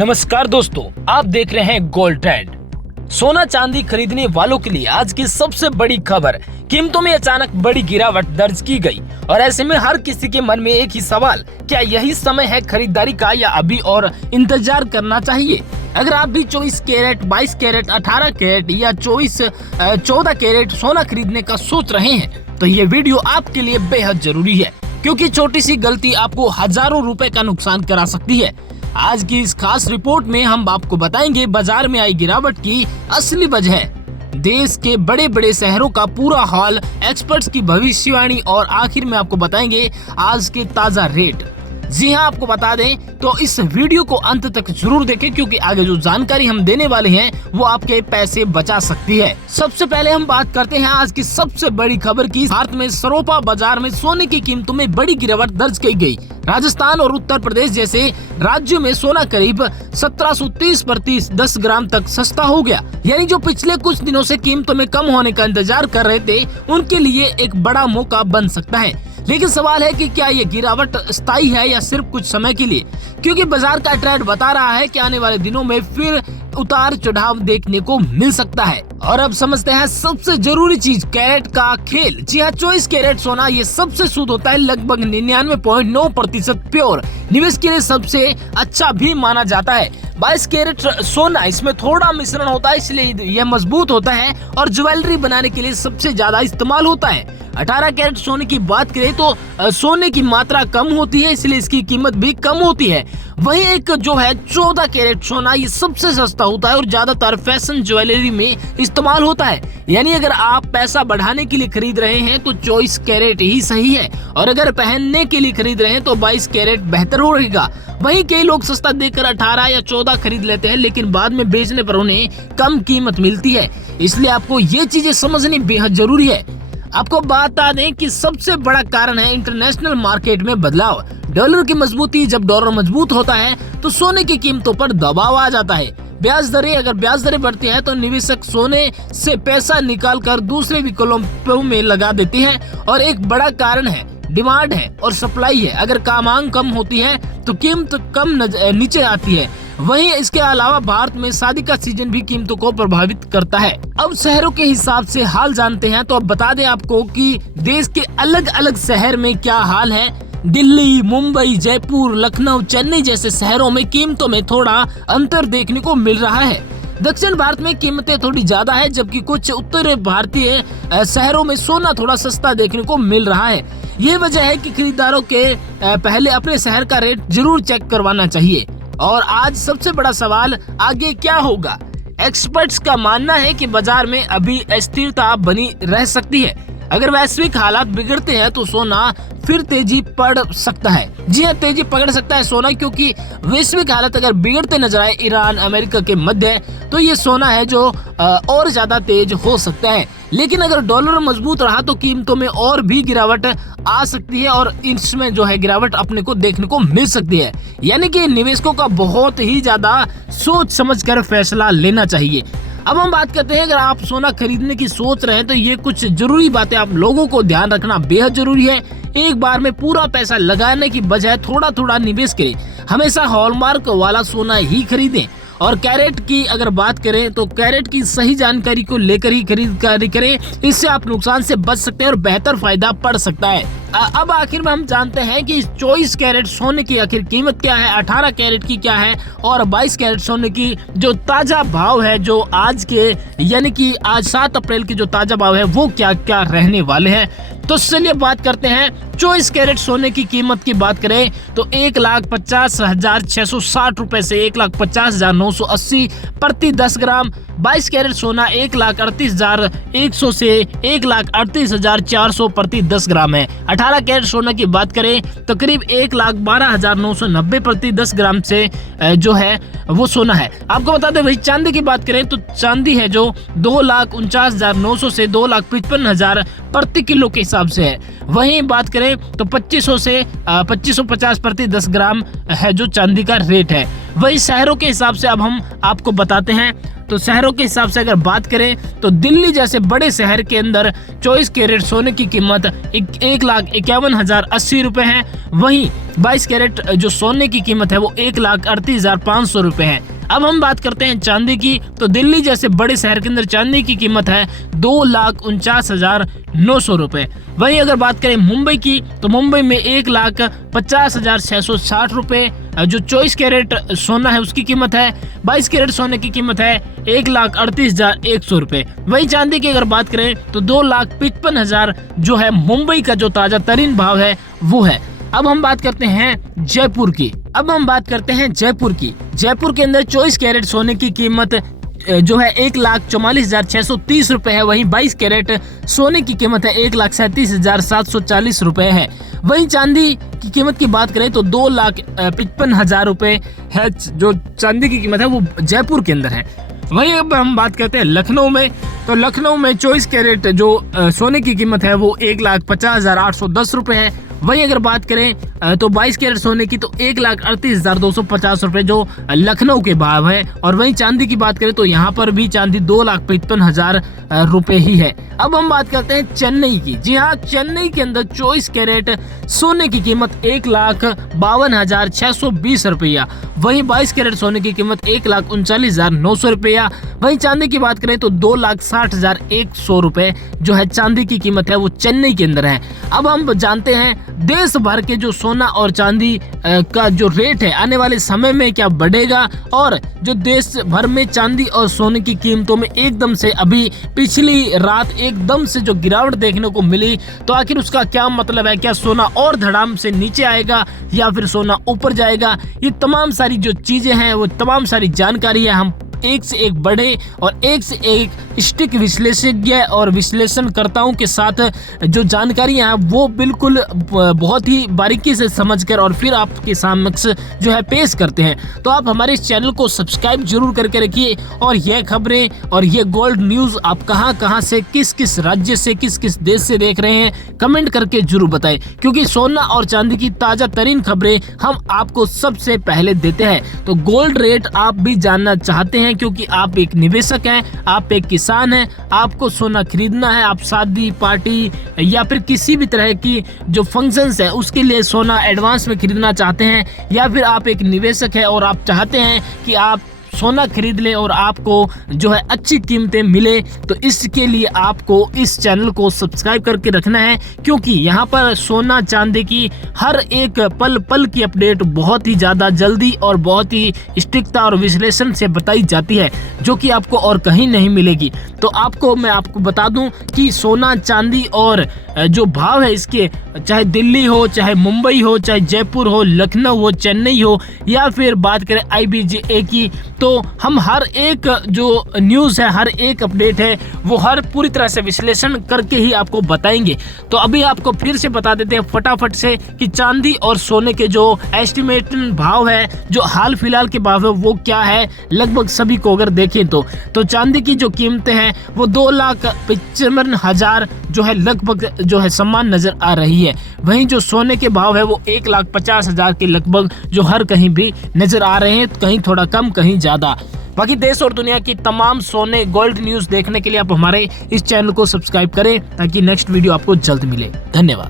नमस्कार दोस्तों, आप देख रहे हैं गोल्ड ट्रेंड। सोना चांदी खरीदने वालों के लिए आज की सबसे बड़ी खबर, कीमतों में अचानक बड़ी गिरावट दर्ज की गई। और ऐसे में हर किसी के मन में एक ही सवाल, क्या यही समय है खरीदारी का या अभी और इंतजार करना चाहिए? अगर आप भी 24 कैरेट, 22 कैरेट, 18 कैरेट या 14 कैरेट सोना खरीदने का सोच रहे हैं तो ये वीडियो आपके लिए बेहद जरूरी है, क्योंकि छोटी सी गलती आपको हजारों रुपए का नुकसान करा सकती है। आज की इस खास रिपोर्ट में हम आपको बताएंगे बाजार में आई गिरावट की असली वजह, देश के बड़े बड़े शहरों का पूरा हाल, एक्सपर्ट्स की भविष्यवाणी और आखिर में आपको बताएंगे आज के ताजा रेट। जी हाँ, आपको बता दें तो इस वीडियो को अंत तक जरूर देखें, क्योंकि आगे जो जानकारी हम देने वाले हैं वो आपके पैसे बचा सकती है। सबसे पहले हम बात करते हैं आज की सबसे बड़ी खबर की। भारत में सरोपा बाजार में सोने की कीमतों में बड़ी गिरावट दर्ज की गई। राजस्थान और उत्तर प्रदेश जैसे राज्यों में सोना करीब 1730 प्रति 10 ग्राम तक सस्ता हो गया। यानी जो पिछले कुछ दिनों से कीमतों में कम होने का इंतजार कर रहे थे, उनके लिए एक बड़ा मौका बन सकता है। लेकिन सवाल है कि क्या ये गिरावट स्थायी है या सिर्फ कुछ समय के लिए, क्योंकि बाजार का ट्रेंड बता रहा है कि आने वाले दिनों में फिर उतार चढ़ाव देखने को मिल सकता है। और अब समझते हैं सबसे जरूरी चीज, कैरेट का खेल। जी हाँ, 24 कैरेट सोना ये सबसे शुद्ध होता है, लगभग 99.9% प्योर, निवेश के लिए सबसे अच्छा भी माना जाता है। 22 कैरेट सोना, इसमें थोड़ा मिश्रण होता है, इसलिए यह मजबूत होता है और ज्वेलरी बनाने के लिए सबसे ज्यादा इस्तेमाल होता है। 18 कैरेट सोने की बात करें तो सोने की मात्रा कम होती है, इसलिए इसकी कीमत भी कम होती है। वहीं एक जो है 14 कैरेट सोना, ये सबसे सस्ता होता है और ज्यादातर फैशन ज्वेलरी में इस्तेमाल होता है। यानी अगर आप पैसा बढ़ाने के लिए खरीद रहे हैं तो 24 कैरेट ही सही है, और अगर पहनने के लिए खरीद रहे हैं तो 22 कैरेट बेहतर रहेगा। वहीं कई लोग सस्ता देकर 18 या 14 खरीद लेते हैं, लेकिन बाद में बेचने पर उन्हें कम कीमत मिलती है। इसलिए आपको ये चीजें समझनी बेहद जरूरी है। आपको बता दें कि सबसे बड़ा कारण है इंटरनेशनल मार्केट में बदलाव। डॉलर की मजबूती, जब डॉलर मजबूत होता है तो सोने की कीमतों पर दबाव आ जाता है। अगर ब्याज दरें बढ़ती है तो निवेशक सोने से पैसा निकालकर दूसरे विकल्पों में लगा देते हैं। और एक बड़ा कारण है डिमांड है और सप्लाई है। अगर मांग कम होती है तो कीमत नीचे आती है। वहीं इसके अलावा भारत में शादी का सीजन भी कीमतों को प्रभावित करता है। अब शहरों के हिसाब से हाल जानते हैं, तो अब बता दें आपको कि देश के अलग अलग शहर में क्या हाल है। दिल्ली, मुंबई, जयपुर, लखनऊ, चेन्नई जैसे शहरों में कीमतों में थोड़ा अंतर देखने को मिल रहा है। दक्षिण भारत में कीमतें थोड़ी ज्यादा है, जबकि कुछ उत्तर भारतीय शहरों में सोना थोड़ा सस्ता देखने को मिल रहा है। ये वजह है कि खरीदारों के पहले अपने शहर का रेट जरूर चेक करवाना चाहिए। और आज सबसे बड़ा सवाल, आगे क्या होगा? एक्सपर्ट्स का मानना है कि बाजार में अभी अस्थिरता बनी रह सकती है। अगर वैश्विक हालात बिगड़ते हैं तो सोना फिर तेजी पड़ सकता है। जी हाँ, तेजी पकड़ सकता है सोना, क्योंकि वैश्विक हालात अगर बिगड़ते नजर आए ईरान, अमेरिका के मध्य, तो ये सोना है जो और ज्यादा तेज हो सकता है। लेकिन अगर डॉलर मजबूत रहा तो कीमतों में और भी गिरावट आ सकती है, और इसमें जो है गिरावट अपने को देखने को मिल सकती है। यानी कि निवेशकों का बहुत ही ज्यादा सोच समझकर फैसला लेना चाहिए। अब हम बात करते हैं, अगर आप सोना खरीदने की सोच रहे हैं तो ये कुछ जरूरी बातें आप लोगों को ध्यान रखना बेहद जरूरी है। एक बार में पूरा पैसा लगाने की बजाय थोड़ा थोड़ा निवेश करें। हमेशा हॉलमार्क वाला सोना ही खरीदें। और कैरेट की अगर बात करें तो कैरेट की सही जानकारी को लेकर ही खरीदारी करें, इससे आप नुकसान से बच सकते हैं और बेहतर फायदा पड़ सकता है। अब आखिर में हम जानते हैं कि 24 कैरेट सोने की आखिर कीमत क्या है, 18 कैरेट की क्या है, और 22 कैरेट सोने की जो ताजा भाव है, जो आज के यानी कि आज 7 अप्रैल की जो ताजा भाव है वो क्या क्या रहने वाले हैं। तो चलिए बात करते हैं। 24 कैरेट सोने की कीमत की बात करें तो 1,50,660 रुपए से 1,50,980 प्रति 10 ग्राम। 22 कैरेट सोना 1,38,100 से 1,38,400 प्रति 10 ग्राम है। 18 कैरेट सोना की बात करें तो करीब 1,12,990 प्रति 10 ग्राम से जो है वो सोना है। आपको बता दें, वही चांदी की बात करें तो चांदी है जो 2,49,900 से 2,55,000 प्रति किलो के हिसाब से है। वहीं बात करें तो 2500 से 2550 प्रति 10 ग्राम है जो चांदी का रेट है। वही शहरों के हिसाब से अब हम आपको बताते हैं। तो शहरों के हिसाब से अगर बात करें तो दिल्ली जैसे बड़े शहर के अंदर 24 कैरेट सोने की कीमत 1,51,080 रुपए है। वहीं 22 कैरेट जो सोने की कीमत है वो 1,38,500 रुपए है। अब हम बात करते हैं चांदी की, तो दिल्ली जैसे बड़े शहर के अंदर चांदी की कीमत है 2,49,900 रुपए। वहीं अगर बात करें मुंबई की, तो मुंबई में 1,50,660 रुपए जो 24 कैरेट सोना है उसकी कीमत है। 22 कैरेट सोने की कीमत है 1,38,100 रुपए। वहीं चांदी की अगर बात करें तो 2,55,000 जो है मुंबई का जो ताजा तरीन भाव है वो है। अब हम बात करते हैं जयपुर की। जयपुर के अंदर 24 कैरेट सोने की कीमत जो है 1,44,630 रुपए है। वहीं 22 कैरेट सोने की कीमत है 1,37,740 रुपए है। वहीं चांदी की कीमत की बात करें तो 2,55,000 रुपए है जो चांदी की कीमत है वो जयपुर के अंदर है। वहीं अब हम बात करते हैं लखनऊ में, तो लखनऊ में 24 कैरेट जो सोने की कीमत है वो 1,50,810 रुपए है। वहीं अगर बात करें तो 22 कैरेट सोने की तो 1,38,250 रुपए जो लखनऊ के भाव है। और वहीं चांदी की बात करें तो यहाँ पर भी चांदी 2,55,000 रुपए ही है। अब हम बात करते हैं चेन्नई की। जी हाँ, चेन्नई के अंदर 24 कैरेट सोने की कीमत 1,52,620 रुपया। वहीं 22 कैरेट सोने की कीमत 1,39,900 रुपया। वहीं चांदी की बात करें तो 2,60,100 रुपए जो है चांदी की कीमत है वो चेन्नई के अंदर है। अब हम जानते हैं देश भर के जो सोना और चांदी का जो रेट है आने वाले समय में क्या बढ़ेगा, और जो देश भर में चांदी और सोने की कीमतों में एकदम से अभी पिछली रात एकदम से जो गिरावट देखने को मिली, तो आखिर उसका क्या मतलब है। क्या सोना और धड़ाम से नीचे आएगा या फिर सोना ऊपर जाएगा? ये तमाम सारी जो चीजें हैं वो तमाम सारी जानकारी है हम एक से एक बड़े और एक से एक स्टिक विश्लेषज्ञ और विश्लेषणकर्ताओं के साथ जो जानकारियां हैं वो बिल्कुल बहुत ही बारीकी से समझकर और फिर आपके समक्ष जो है पेश करते हैं। तो आप हमारे इस चैनल को सब्सक्राइब जरूर करके रखिए और यह खबरें और ये गोल्ड न्यूज़ आप कहां से किस किस राज्य से किस किस देश से देख रहे हैं कमेंट करके जरूर बताएं, क्योंकि सोना और चांदी की ताज़ा तरीन खबरें हम आपको सबसे पहले देते हैं। तो गोल्ड रेट आप भी जानना चाहते हैं क्योंकि आप एक निवेशक हैं, आप एक किसान हैं, आपको सोना खरीदना है, आप शादी पार्टी या फिर किसी भी तरह की जो फंक्शंस है उसके लिए सोना एडवांस में खरीदना चाहते हैं, या फिर आप एक निवेशक हैं और आप चाहते हैं कि आप सोना खरीद लें और आपको जो है अच्छी कीमतें मिले, तो इसके लिए आपको इस चैनल को सब्सक्राइब करके रखना है, क्योंकि यहाँ पर सोना चांदी की हर एक पल पल की अपडेट बहुत ही ज़्यादा जल्दी और बहुत ही सटीकता और विश्लेषण से बताई जाती है, जो कि आपको और कहीं नहीं मिलेगी। तो मैं आपको बता दूं कि सोना चांदी और जो भाव है इसके, चाहे दिल्ली हो, चाहे मुंबई हो, चाहे जयपुर हो, लखनऊ हो, चेन्नई हो, या फिर बात करें IBGA की, तो हम हर एक जो न्यूज़ है, हर एक अपडेट है वो हर पूरी तरह से विश्लेषण करके ही आपको बताएंगे। तो अभी आपको फिर से बता देते हैं फटाफट से कि चांदी और सोने के जो एस्टिमेटेड भाव है, जो हाल फिलहाल के भाव है वो क्या है। लगभग सभी को अगर देखें तो चांदी की जो कीमतें हैं वो 2,55,000 जो है लगभग जो है समान नजर आ रही है। वहीं जो सोने के भाव है वो 1,50,000 के लगभग जो हर कहीं भी नजर आ रहे हैं, कहीं थोड़ा कम कहीं ज्यादा। बाकी देश और दुनिया की तमाम सोने गोल्ड न्यूज़ देखने के लिए आप हमारे इस चैनल को सब्सक्राइब करें ताकि नेक्स्ट वीडियो आपको जल्द मिले। धन्यवाद।